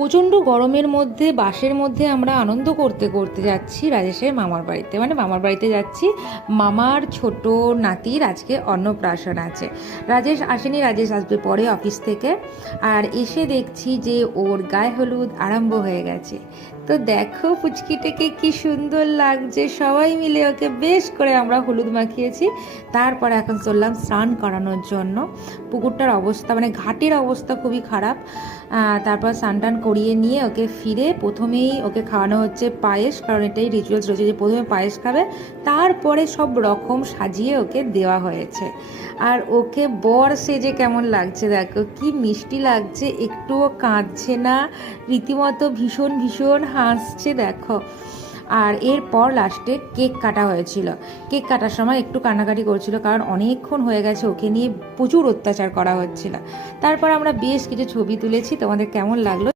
প্রচণ্ড গরমের মধ্যে বাসের মধ্যে আমরা আনন্দ করতে করতে যাচ্ছি রাজেশের মামার বাড়িতে, মানে মামার বাড়িতে যাচ্ছি। মামার ছোট নাতির আজকে অন্নপ্রাশন আছে। রাজেশ আসেনি, রাজেশ আসবে পরে অফিস থেকে। আর এসে দেখছি যে ওর গায়ে হলুদ আরম্ভ হয়ে গেছে। তো দেখো পুচকিটাকে কি সুন্দর লাগছে, সবাই মিলে ওকে বেশ করে আমরা হলুদ মাখিয়েছি। তারপর এখন চললাম স্নান করানোর জন্য। পুকুরটার অবস্থা, মানে ঘাটের অবস্থা খুবই খারাপ। তারপর স্নান টান করিয়ে নিয়ে ওকে ফিরে প্রথমেই ওকে খাওয়ানো হচ্ছে পায়েস, কারণ এটাই রিচুয়ালস রয়েছে যে প্রথমে পায়েস খাবে, তারপরে সব রকম সাজিয়ে ওকে দেওয়া হয়েছে। আর ওকে বর সেজে কেমন লাগছে দেখো, কি মিষ্টি লাগছে, একটুও কাঁদছে না, রীতিমতো ভীষণ ভীষণ হাসছে দেখো। আর এরপর লাস্টে কেক কাটা হয়েছিল। কেক কাটার সময় একটু কান্নাকাটি করছিল, কারণ অনেকক্ষণ হয়ে গেছে ওকে নিয়ে প্রচুর অত্যাচার করা হচ্ছিল। তারপর আমরা বেশ কিছু ছবি তুলেছি, তোমাদের কেমন লাগলো